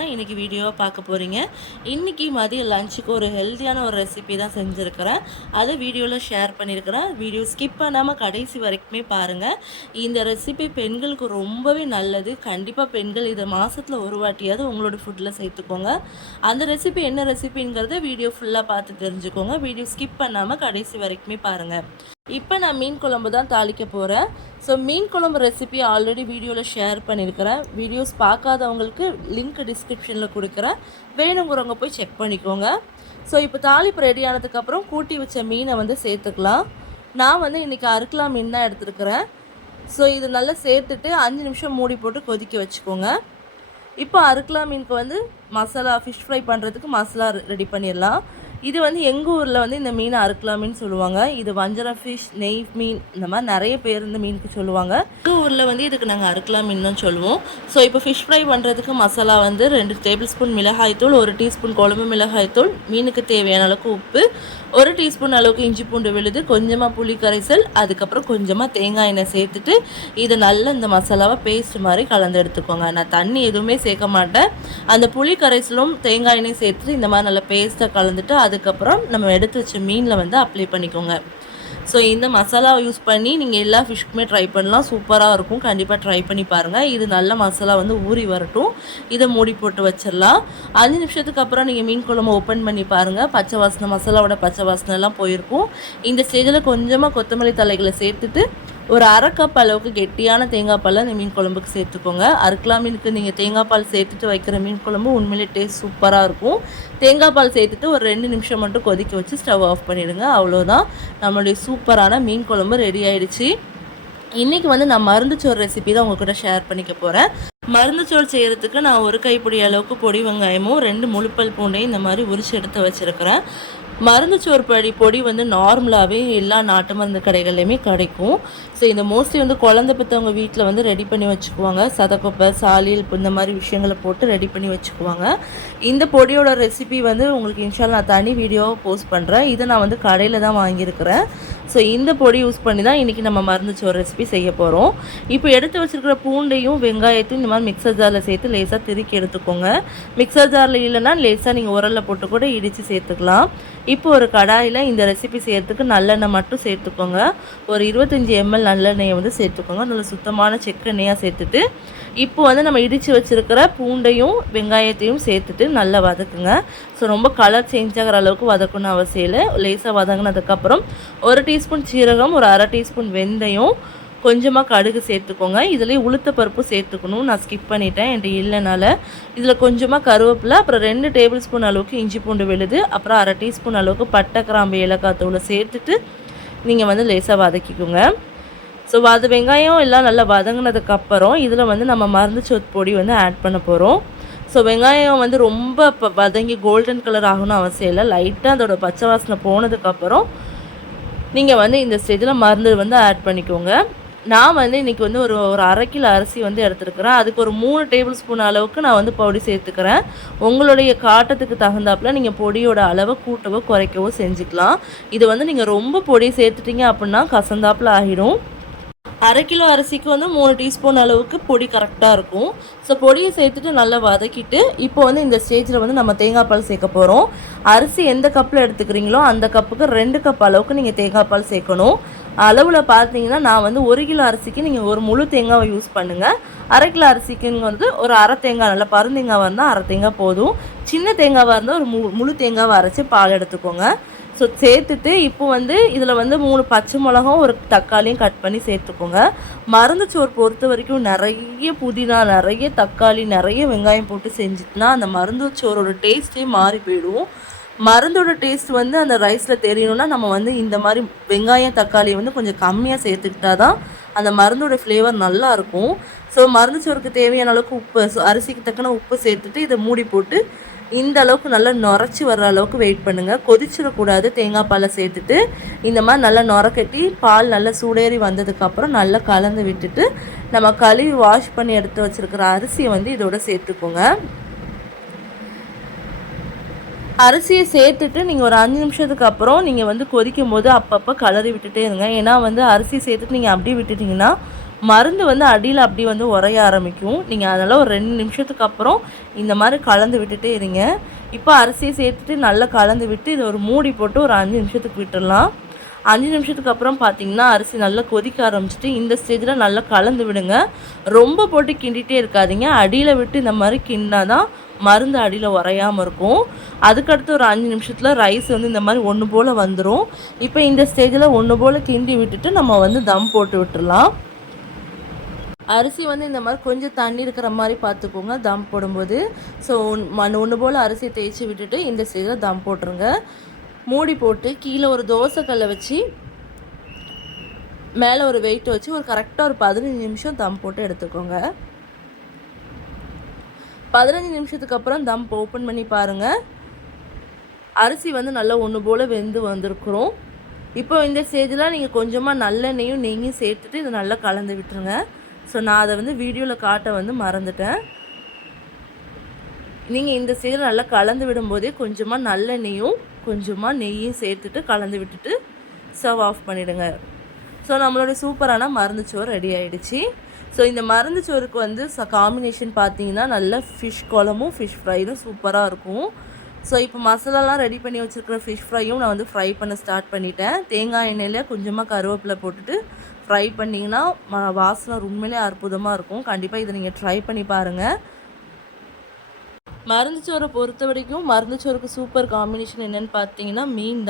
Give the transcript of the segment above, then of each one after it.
தான் இன்றைக்கி வீடியோவாக பார்க்க போகிறீங்க. இன்றைக்கி மதியம் லஞ்சுக்கு ஒரு ஹெல்த்தியான ஒரு ரெசிபி தான் செஞ்சுருக்கிறேன். அதை வீடியோவில் ஷேர் பண்ணியிருக்கிறேன். வீடியோ ஸ்கிப் பண்ணாமல் கடைசி வரைக்குமே பாருங்கள். இந்த ரெசிபி பெண்களுக்கு ரொம்பவே நல்லது. கண்டிப்பாக பெண்கள் இதை மாதத்தில் ஒரு வாட்டியாவது உங்களோட ஃபுட்டில் சேர்த்துக்கோங்க. அந்த ரெசிபி என்ன ரெசிபிங்கிறத வீடியோ ஃபுல்லாக பார்த்து தெரிஞ்சுக்கோங்க. வீடியோ ஸ்கிப் பண்ணாமல் கடைசி வரைக்குமே பாருங்கள். இப்போ நான் மீன் குழம்பு தான் தாளிக்க போகிறேன். ஸோ மீன் குழம்பு ரெசிபி ஆல்ரெடி வீடியோவில் ஷேர் பண்ணியிருக்கிறேன். வீடியோஸ் பார்க்காதவங்களுக்கு லிங்க் டிஸ்கிரிப்ஷனில் கொடுக்குறேன், வேணுங்கிறவங்க போய் செக் பண்ணிக்கோங்க. ஸோ இப்போ தாளிப்பு ரெடி ஆனதுக்கப்புறம் கூட்டி வச்ச மீனை வந்து சேர்த்துக்கலாம். நான் வந்து இன்றைக்கி அறுக்கலா மீன் தான் எடுத்துருக்கிறேன். ஸோ இது நல்லா சேர்த்துட்டு 5 நிமிஷம் மூடி போட்டு கொதிக்க வச்சுக்கோங்க. இப்போ அறுக்கலா மீனுக்கு வந்து மசாலா ஃபிஷ் ஃப்ரை பண்ணுறதுக்கு மசாலா ரெடி பண்ணிடலாம். இது வந்து எங்கள் ஊரில் வந்து இந்த மீனை அறுக்கலா மீன் சொல்லுவாங்க. இது வஞ்சரம் ஃபிஷ், நெய் மீன், இந்த மாதிரி நிறைய பேர் இந்த மீனுக்கு சொல்லுவாங்க. எங்கள் ஊரில் வந்து இதுக்கு நாங்கள் அறுக்கலா மீன் தான் சொல்லுவோம். ஸோ இப்போ ஃபிஷ் ஃப்ரை பண்ணுறதுக்கு மசாலா வந்து 2 டேபிள் ஸ்பூன் மிளகாய்த்தூள், 1 டீஸ்பூன் குழம்பு மிளகாய்த்தூள், மீனுக்கு தேவையான அளவுக்கு உப்பு, 1 டீஸ்பூன் அளவுக்கு இஞ்சி பூண்டு விழுது, கொஞ்சமாக புளி கரைசல், அதுக்கப்புறம் கொஞ்சமாக தேங்காய் எண்ணெய் சேர்த்துட்டு இதை நல்லா இந்த மசாலாவை பேஸ்ட் மாதிரி கலந்து எடுத்துக்கோங்க. நான் தண்ணி எதுவுமே சேர்க்க மாட்டேன். அந்த புளி கரைசலும் தேங்காய் எண்ணெய் சேர்த்துட்டு இந்த மாதிரி நல்லா பேஸ்ட்டாக கலந்துட்டு அதுக்கப்புறம் நம்ம எடுத்து வச்ச மீனில் வந்து அப்ளை பண்ணிக்கோங்க. ஸோ இந்த மசாலாவை யூஸ் பண்ணி நீங்கள் எல்லா ஃபிஷ்க்குமே ட்ரை பண்ணலாம். சூப்பராக இருக்கும். கண்டிப்பாக ட்ரை பண்ணி பாருங்கள். இது நல்ல மசாலா வந்து ஊறி வரட்டும். இதை மூடி போட்டு வச்சிடலாம். 5 நிமிஷத்துக்கு அப்புறம் நீங்கள் மீன் குழம்பு ஓப்பன் பண்ணி பாருங்கள். பச்சை வாசனை, மசாலாவோட பச்சை வாசனைலாம் போயிருக்கும். இந்த ஸ்டேஜில் கொஞ்சமாக கொத்தமல்லி தலைகளை சேர்த்துட்டு ஒரு 1/2 கப் அளவுக்கு கெட்டியான தேங்காய் பால் இந்த மீன் குழம்புக்கு சேர்த்துக்கோங்க. அறுக்கலா மீனுக்கு நீங்கள் தேங்காய் பால் சேர்த்துட்டு வைக்கிற மீன் குழம்பு உண்மையிலே டேஸ்ட் சூப்பராக இருக்கும். தேங்காய் பால் சேர்த்துட்டு ஒரு 2 நிமிஷம் மட்டும் கொதிக்க வச்சு ஸ்டவ் ஆஃப் பண்ணிவிடுங்க. அவ்வளோதான், நம்மளுடைய சூப்பரான மீன் குழம்பு ரெடி ஆகிடுச்சு. இன்றைக்கி வந்து நான் மருந்துச்சோறு ரெசிபி தான் உங்கள்கிட்ட ஷேர் பண்ணிக்க போகிறேன். மருந்துச்சோறு செய்கிறதுக்கு நான் 1 கைப்பிடி அளவுக்கு பொடி வெங்காயமும் 2 முழுப்பல் பூண்டையும் இந்த மாதிரி உரிச்சு எடுத்து வச்சுருக்கிறேன். மருந்துச்சோறு பொடி வந்து நார்மலாகவே எல்லா நாட்டு மருந்து கடைகள்லையுமே கிடைக்கும். ஸோ இந்த மோஸ்ட்லி வந்து குழந்தை பெற்றவங்க வீட்டில் வந்து ரெடி பண்ணி வச்சுக்குவாங்க. சதக்கொப்பை, சாலில் இந்த மாதிரி விஷயங்களை போட்டு ரெடி பண்ணி வச்சுக்குவாங்க. இந்த பொடியோட ரெசிபி வந்து உங்களுக்கு இன்ஷால்லா நான் தனி வீடியோவை போஸ்ட் பண்ணுறேன். இதை நான் வந்து கடையில் தான் வாங்கியிருக்கிறேன். ஸோ இந்த பொடி யூஸ் பண்ணி தான் இன்றைக்கி நம்ம மருந்துச்சோறு ரெசிபி செய்ய போகிறோம். இப்போ எடுத்து வச்சுருக்கிற பூண்டையும் வெங்காயத்தையும் இந்த மாதிரி மிக்சர் ஜாரில் சேர்த்து லேசாக திருக்கி எடுத்துக்கோங்க. மிக்சர் ஜாரில் இல்லைன்னா லேசாக நீங்கள் உரலில் போட்டு கூட இடித்து சேர்த்துக்கலாம். இப்போ ஒரு கடாயில் இந்த ரெசிபி செய்கிறதுக்கு நல்லெண்ணெய் மட்டும் சேர்த்துக்கோங்க. ஒரு 25 ml நல்லெண்ணெயை வந்து சேர்த்துக்கோங்க. நல்ல சுத்தமான செக்கெண்ணெயாக சேர்த்துட்டு இப்போ வந்து நம்ம இடித்து வச்சுருக்கிற பூண்டையும் வெங்காயத்தையும் சேர்த்துட்டு நல்லா வதக்குங்க. ஸோ ரொம்ப கலர் சேஞ்ச் ஆகிற அளவுக்கு வதக்கணும்னு அவசியம் இல்லை. லேசாக வதங்கினதுக்கப்புறம் 1 டீஸ்பூன் சீரகம், ஒரு 1/2 டீஸ்பூன் வெந்தயம், கொஞ்சமாக கடுகு சேர்த்துக்கோங்க. இதுலேயே உளுத்த பருப்பு சேர்த்துக்கணும். நான் ஸ்கிப் பண்ணிட்டேன், என்கிட்ட இல்லைனால. இதில் கொஞ்சமாக கருவேப்பிலை, அப்புறம் 2 டேபிள் ஸ்பூன் அளவுக்கு இஞ்சி பூண்டு விழுது, அப்புறம் 1/2 டீஸ்பூன் அளவுக்கு பட்டை, கிராம்பு, ஏலக்காய் தூளை சேர்த்துட்டு நீங்கள் வந்து லேசாக வதக்கிக்கோங்க. ஸோ வெங்காயம் எல்லாம் நல்லா வதங்கினதுக்கப்புறம் இதில் வந்து நம்ம மருந்துச்சோறு பொடி வந்து ஆட் பண்ண போகிறோம். ஸோ வெங்காயம் வந்து ரொம்ப வதங்கி கோல்டன் கலர் ஆகணும்னு அவசியம் இல்லை. லைட்டாக அதோட பச்சை வாசனை போனதுக்கப்புறம் நீங்கள் வந்து இந்த ஸ்டேஜில் மருந்து வந்து ஆட் பண்ணிக்கோங்க. நான் வந்து இன்றைக்கி வந்து ஒரு 1/2 கிலோ அரிசி வந்து எடுத்துருக்கிறேன். அதுக்கு ஒரு 3 டேபிள் ஸ்பூன் அளவுக்கு நான் வந்து பொடி சேர்த்துக்கிறேன். உங்களுடைய காட்டத்துக்கு தகுந்தாப்பில் நீங்கள் பொடியோட அளவை கூட்டவோ குறைக்கவோ செஞ்சுக்கலாம். இது வந்து நீங்கள் ரொம்ப பொடி சேர்த்துட்டிங்க அப்படின்னா கசந்தாப்பில் ஆகிடும். 1/2 கிலோ அரிசிக்கு வந்து 3 டீஸ்பூன் அளவுக்கு பொடி கரெக்டாக இருக்கும். ஸோ பொடியை சேர்த்துட்டு நல்லா வதக்கிட்டு இப்போ வந்து இந்த ஸ்டேஜில் வந்து நம்ம தேங்காய் பால் சேர்க்க போகிறோம். அரிசி எந்த கப்பில் எடுத்துக்கிறீங்களோ அந்த கப்புக்கு 2 கப் அளவுக்கு நீங்கள் தேங்காய் பால் சேர்க்கணும். அளவில் பார்த்தீங்கன்னா நான் வந்து 1 கிலோ அரிசிக்கு நீங்கள் ஒரு முழு தேங்காவை யூஸ் பண்ணுங்கள். 1/2 கிலோ அரிசிக்குன்னு வந்து ஒரு 1/2 தேங்காய், நல்லா பருந்தேங்காவாக இருந்தால் 1/2 தேங்காய் போதும். சின்ன தேங்காவாக இருந்தால் ஒரு முழு தேங்காவை அரைச்சி பால் எடுத்துக்கோங்க. ஸோ சேர்த்துட்டு இப்போ வந்து இதில் வந்து 3 பச்சை மிளகாவும் ஒரு தக்காளியும் கட் பண்ணி சேர்த்துக்கோங்க. மருந்துச்சோறு பொறுத்த வரைக்கும் நிறைய புதினா, நிறைய தக்காளி, நிறைய வெங்காயம் போட்டு செஞ்சுட்டுனா அந்த மருந்துச்சோரோட டேஸ்ட்டே மாறி போயிடும். மருந்தோட டேஸ்ட் வந்து அந்த ரைஸில் தெரியணும்னா நம்ம வந்து இந்த மாதிரி வெங்காயம், தக்காளி வந்து கொஞ்சம் கம்மியாக சேர்த்துக்கிட்டா தான் அந்த மருந்தோட ஃப்ளேவர் நல்லாயிருக்கும். ஸோ மருந்துச்சோறுக்கு தேவையான அளவுக்கு உப்பு, அரிசிக்கு தக்கன உப்பு சேர்த்துட்டு இதை மூடி போட்டு இந்த அளவுக்கு நல்லா நுரைச்சி வர்ற அளவுக்கு வெயிட் பண்ணுங்கள். கொதிச்சிடக்கூடாது. தேங்காய் பாலை சேர்த்துட்டு இந்த மாதிரி நல்லா நுரக்கட்டி பால் நல்லா சூடேறி வந்ததுக்கப்புறம் நல்லா கலந்து விட்டுட்டு நம்ம கழுவி வாஷ் பண்ணி எடுத்து வச்சுருக்கிற அரிசியை வந்து இதோட சேர்த்துக்கோங்க. அரிசியை சேர்த்துட்டு நீங்கள் ஒரு 5 நிமிஷத்துக்கு அப்புறம் நீங்கள் வந்து கொதிக்கும் போது அப்பப்போ கலரி விட்டுட்டே இருங்க. ஏன்னா வந்து அரிசி சேர்த்துட்டு நீங்கள் அப்படியே விட்டுட்டிங்கன்னா மருந்து வந்து அடியில் அப்படி வந்து உரைய ஆரம்பிக்கும். நீங்கள் அதனால் ஒரு 2 நிமிஷத்துக்கு அப்புறம் இந்த மாதிரி கலந்து விட்டுட்டே இருங்க. இப்போ அரிசியை சேர்த்துட்டு நல்லா கலந்து விட்டு இதை ஒரு மூடி போட்டு ஒரு 5 நிமிஷத்துக்கு விட்டுடலாம். 5 நிமிஷத்துக்கு அப்புறம் பார்த்தீங்கன்னா அரிசி நல்லா கொதிக்க ஆரம்பிச்சிட்டு இந்த ஸ்டேஜில் நல்லா கலந்து விடுங்க. ரொம்ப போட்டு கிண்டிகிட்டே இருக்காதீங்க. அடியில் விட்டு இந்த மாதிரி கிண்டினா தான் மருந்து அடியில் உரையாமல் இருக்கும். அதுக்கடுத்து ஒரு 5 நிமிஷத்தில் ரைஸ் வந்து இந்த மாதிரி ஒன்று போல் வந்துடும். இப்போ இந்த ஸ்டேஜில் ஒன்று போல் கிண்டி விட்டுட்டு நம்ம வந்து தம் போட்டு விட்டுடலாம். அரிசி வந்து இந்த மாதிரி கொஞ்சம் தண்ணி இருக்கிற மாதிரி பார்த்துக்கோங்க தம் போடும்போது. ஸோ ஒன்று போல் அரிசியை தேய்ச்சி விட்டுட்டு இந்த ஸ்டேஜில் தம் போட்டுருங்க. மூடி போட்டு கீழே ஒரு தோசைக்கல்லை வச்சு மேலே ஒரு வெயிட் வச்சு ஒரு கரெக்டாக ஒரு 15 நிமிஷம் தம் போட்டு எடுத்துக்கோங்க. 15 நிமிஷத்துக்கு அப்புறம் தம் ஓப்பன் பண்ணி பாருங்கள். அரிசி வந்து நல்லா ஒன்று போல் வெந்து வந்திருக்கிறோம். இப்போ இந்த ஸ்டேஜில் நீங்கள் கொஞ்சமாக நல்லெண்ணெயும் நெய்யும் சேர்த்துட்டு இதை நல்லா கலந்து விட்டுருங்க. ஸோ நான் அதை வந்து வீடியோவில் காட்ட வந்து மறந்துட்டேன். நீங்கள் இந்த ஸ்டேஜில் நல்லா கலந்து விடும்போதே கொஞ்சமாக நல்லெண்ணெயும் கொஞ்சமாக நெய்யும் சேர்த்துட்டு கலந்து விட்டுட்டு ஸ்டவ் ஆஃப் பண்ணிவிடுங்க. ஸோ நம்மளோட சூப்பரான மருந்து சோறு ரெடி ஆகிடுச்சு. ஸோ இந்த மருந்து சோறுக்கு வந்து காம்பினேஷன் பார்த்தீங்கன்னா நல்ல ஃபிஷ் குழம்பும் ஃபிஷ் ஃப்ரையும் சூப்பராக இருக்கும். ஸோ இப்போ மசாலாலாம் ரெடி பண்ணி வச்சுருக்கிற ஃபிஷ் ஃப்ரையும் நான் வந்து ஃப்ரை பண்ண ஸ்டார்ட் பண்ணிட்டேன். தேங்காய் எண்ணெயில் கொஞ்சமாக கருவேப்பிலை போட்டுட்டு ஃப்ரை பண்ணிங்கன்னா வாசனை உண்மையிலே அற்புதமாக இருக்கும். கண்டிப்பாக இதை நீங்கள் ட்ரை பண்ணி பாருங்கள். மருந்து சோறை பொறுத்த வரைக்கும் மருந்து சோறுக்கு சூப்பர் காம்பினேஷன் என்னென்னு பார்த்தீங்கன்னா மீன்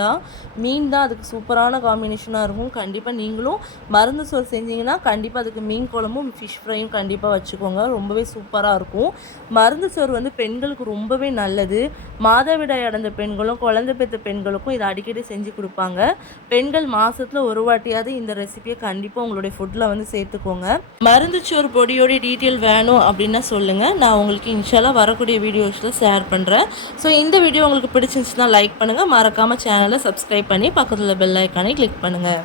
தான் அதுக்கு சூப்பரான காம்பினேஷனாக இருக்கும். கண்டிப்பாக நீங்களும் மருந்து சோறு செஞ்சீங்கன்னா கண்டிப்பாக அதுக்கு மீன் குழம்பும் ஃபிஷ் ஃப்ரையும் கண்டிப்பாக வச்சுக்கோங்க. ரொம்பவே சூப்பராக இருக்கும். மருந்து சோறு வந்து பெண்களுக்கு ரொம்பவே நல்லது. மாதவிடாய் அடைந்த பெண்களும் குழந்தை பெற்ற பெண்களுக்கும் இதை அடிக்கடி செஞ்சு கொடுப்பாங்க. பெண்கள் மாதத்தில் ஒரு வாட்டியாவது இந்த ரெசிபியை கண்டிப்பாக உங்களுடைய ஃபுட்டில் வந்து சேர்த்துக்கோங்க. மருந்து சோறு பொடியோட டீட்டெயில் வேணும் அப்படின்னா சொல்லுங்கள். நான் உங்களுக்கு இன்ஷால்லா வரக்கூடிய வீடியோஸில் ஷேர் பண்ணுறேன். ஸோ இந்த வீடியோ உங்களுக்கு பிடிச்சிருந்துச்சுன்னா லைக் பண்ணுங்கள். மறக்காமல் சேனலை சப்ஸ்கிரைப் பண்ணி பக்கத்தில் பெல் ஐக்கானை கிளிக் பண்ணுங்கள்.